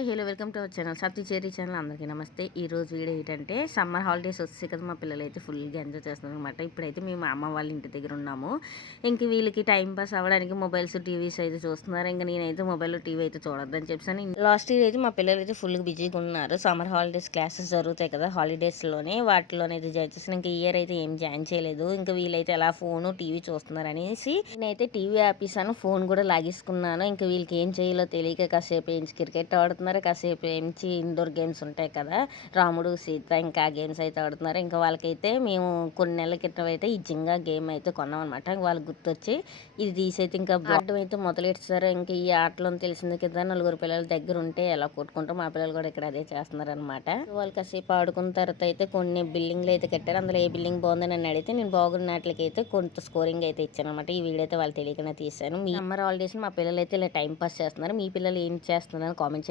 Hi hello welcome to our channel Satti Cheri channel. అందరికీ నమస్తే. ఈ రోజు వీడియో ఏంటంటే సమ్మర్ హాలిడేస్ వచ్చాయి కదా, మా పిల్లలు అయితే ఫుల్గా ఎంజాయ్ చేస్తున్నారు అనమాట. ఇప్పుడైతే మేము అమ్మ వాళ్ళ ఇంటి దగ్గర ఉన్నాము. ఇంక వీళ్ళకి టైం పాస్ అవ్వడానికి మొబైల్స్ టీవీస్ అయితే చూస్తున్నారు. ఇంకా నేనైతే మొబైల్లో టీవీ అయితే చూడొద్దని చెప్పాను. లాస్ట్ ఇయర్ అయితే మా పిల్లలు అయితే ఫుల్గా బిజీగా ఉన్నారు. సమ్మర్ హాలిడేస్ క్లాసెస్ జరుగుతాయి కదా హాలిడేస్లోనే, వాటిలోనే అయితే జాయిన్ చేస్తాను. ఇంకా ఇయర్ అయితే ఏం జాయిన్ చేయలేదు. ఇంకా వీళ్ళైతే ఎలా ఫోను టీవీ చూస్తున్నారు అనేసి నేనైతే టీవీ ఆపేసాను, ఫోన్ కూడా లాగేసుకున్నాను. ఇంకా వీళ్ళకి ఏం చేయాలో తెలియక కాసేపు ఏంచి క్రికెట్ ఆడుతున్నారు, కాసేపు ఏంచి ఇండోర్ గేమ్స్ ఉంటాయి కదా, రాముడు సీత, ఇంకా ఆ గేమ్స్ అయితే ఆడుతున్నారు. ఇంకా వాళ్ళకైతే మేము కొన్ని నెలల క్రితం అయితే ఈ జింగా గేమ్ అయితే కొన్నాం అనమాట. వాళ్ళకి గుర్తొచ్చి ఇది తీసైతే ఇంకా ఆడటం అయితే మొదలెట్టారు. ఇంకా ఈ ఆటలో తెలిసింది కదా, నలుగురు పిల్లల దగ్గర ఉంటే ఎలా కొట్టుకుంటాం, మా పిల్లలు కూడా ఇక్కడ అదే చేస్తున్నారు అనమాట. వాళ్ళు కాసేపు ఆడుకున్న తర్వాత అయితే కొన్ని బిల్డింగ్లు అయితే కట్టారు. అందులో ఏ బిల్డింగ్ బాగుందని నన్ను అడిగితే నేను బాగున్నట్లకి అయితే కొంత స్కోరింగ్ అయితే ఇచ్చాను అనమాట. ఈ వీడియో అయితే వాళ్ళు తెలియకుండా తీశాను. మీ సమ్మర్ హాలిడేస్ మా పిల్లలు అయితే ఇలా టైం పాస్ చేస్తున్నారు. మీ పిల్లలు ఏం చేస్తున్నారు కామెంట్